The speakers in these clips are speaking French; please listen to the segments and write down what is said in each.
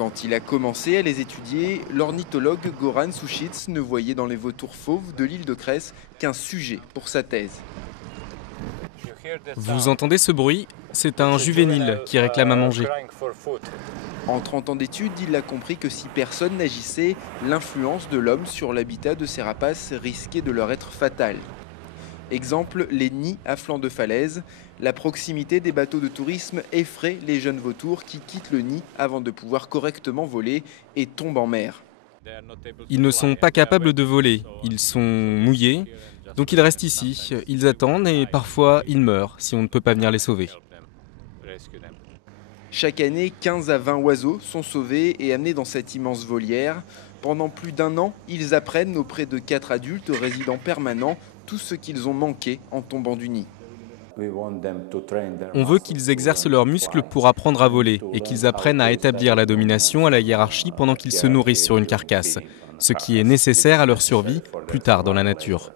Quand il a commencé à les étudier, l'ornithologue Goran Sušić ne voyait dans les vautours fauves de l'île de Cres qu'un sujet pour sa thèse. Vous entendez ce bruit? C'est un juvénile qui réclame à manger. En 30 ans d'études, il a compris que si personne n'agissait, l'influence de l'homme sur l'habitat de ces rapaces risquait de leur être fatale. Exemple, les nids à flanc de falaise. La proximité des bateaux de tourisme effraie les jeunes vautours qui quittent le nid avant de pouvoir correctement voler et tombent en mer. Ils ne sont pas capables de voler, ils sont mouillés, donc ils restent ici, ils attendent et parfois ils meurent si on ne peut pas venir les sauver. Chaque année, 15 à 20 oiseaux sont sauvés et amenés dans cette immense volière. Pendant plus d'un an, ils apprennent auprès de 4 adultes résidents permanents tout ce qu'ils ont manqué en tombant du nid. On veut qu'ils exercent leurs muscles pour apprendre à voler et qu'ils apprennent à établir la domination à la hiérarchie pendant qu'ils se nourrissent sur une carcasse, ce qui est nécessaire à leur survie plus tard dans la nature.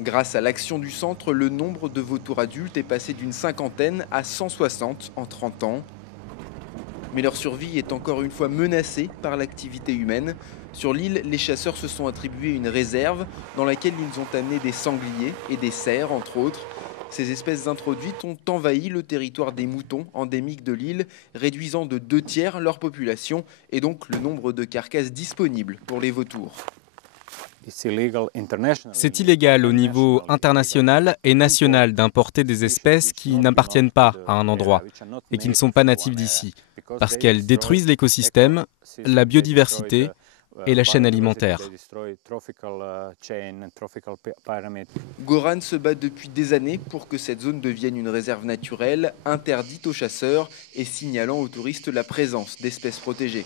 Grâce à l'action du centre, le nombre de vautours adultes est passé d'une cinquantaine à 160 en 30 ans. Mais leur survie est encore une fois menacée par l'activité humaine. Sur l'île, les chasseurs se sont attribués une réserve dans laquelle ils ont amené des sangliers et des cerfs, entre autres. Ces espèces introduites ont envahi le territoire des moutons endémiques de l'île, réduisant de 2/3 leur population et donc le nombre de carcasses disponibles pour les vautours. C'est illégal au niveau international et national d'importer des espèces qui n'appartiennent pas à un endroit et qui ne sont pas natives d'ici, parce qu'elles détruisent l'écosystème, la biodiversité et la chaîne alimentaire. Goran se bat depuis des années pour que cette zone devienne une réserve naturelle, interdite aux chasseurs et signalant aux touristes la présence d'espèces protégées.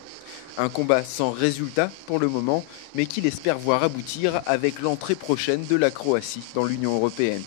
Un combat sans résultat pour le moment, mais qu'il espère voir aboutir avec l'entrée prochaine de la Croatie dans l'Union européenne.